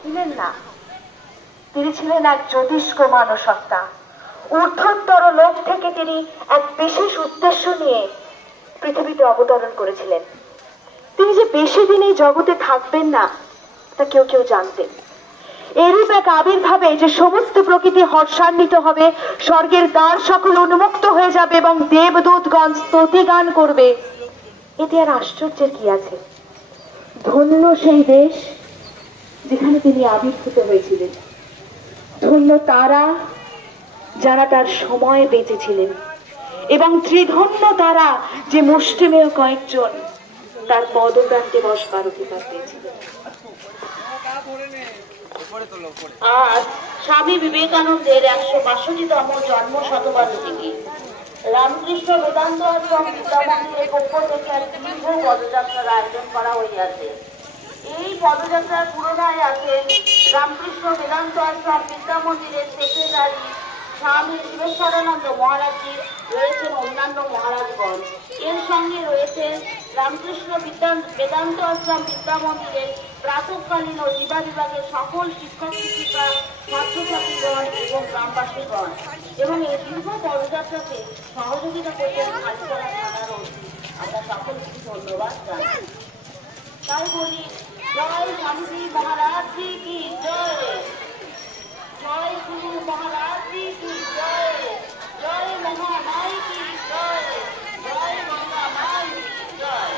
ছিলেন না, তিনি ছিলেন এক জ্যোতিষ্ক মানসত্তা। ঊর্ধ্বতর লোক থেকে তিনি এক বিশেষ উদ্দেশ্য নিয়ে পৃথিবীতে অবতরণ করেছিলেন। তিনি যে বেশি দিন এই জগতে থাকবেন না তা কেউ কেউ জানতেন। এরূপ এক আবির্ভাবে যে সমস্ত প্রকৃতি হর্ষান্বিত হবে, স্বর্গের দ্বার সকল উন্মুক্ত হয়ে যাবে এবং দেবদূতগণ স্তুতি গান করবে, এতে আর আশ্চর্যের কি আছে? ধন্য সেই দেশ যেখানে তিনি আবির্ভূত হয়েছিলেন, ধন্য তারা যারা তার সময়ে বেঁচেছিলেন, এবং ত্রিধন্য তারা যে মুষ্টিমেয় কয়েকজন তার পদপ্রান্তে বসবার অধিকার পেয়েছিলেন। আজ স্বামী বিবেকানন্দের ১৬২তম জন্ম শতবার্ষিকী। রামকৃষ্ণ বেদান্ত আশ্রম বিদ্যামন্দিরের পক্ষ থেকে এক দীর্ঘ পদযাত্রার আয়োজন করা হইয়াছে। এই পদযাত্রার পুরোনায় আছেন রামকৃষ্ণ বেদান্ত আশ্রম বিদ্যামন্দিরের সেক্রেটারি স্বামী শিবেশ্বরানন্দ মহারাজজি, রয়েছেন অন্যান্য মহারাজগণ। এর সঙ্গে রয়েছেন রামকৃষ্ণ বেদান্ত আশ্রম বিদ্যামন্দিরের প্রাতঃকালীন ও দিবা বিভাগের সকল শিক্ষক শিক্ষিকা, ছাত্রছাত্রীগণ এবং গ্রামবাসীগণ। এবং এই দীর্ঘ পদযাত্রাকে সহযোগিতা করছেন খালিপাড়া থানার ওসি। আমরা সকলকে ধন্যবাদ জানাই। তাই বলি, জয় স্বামীজি মহারাজ জি কি জয়, জয় গুরু মহারাজ জি কি জয়, জয় মহামাই কি জয়, জয় গঙ্গা মাই কি জয়।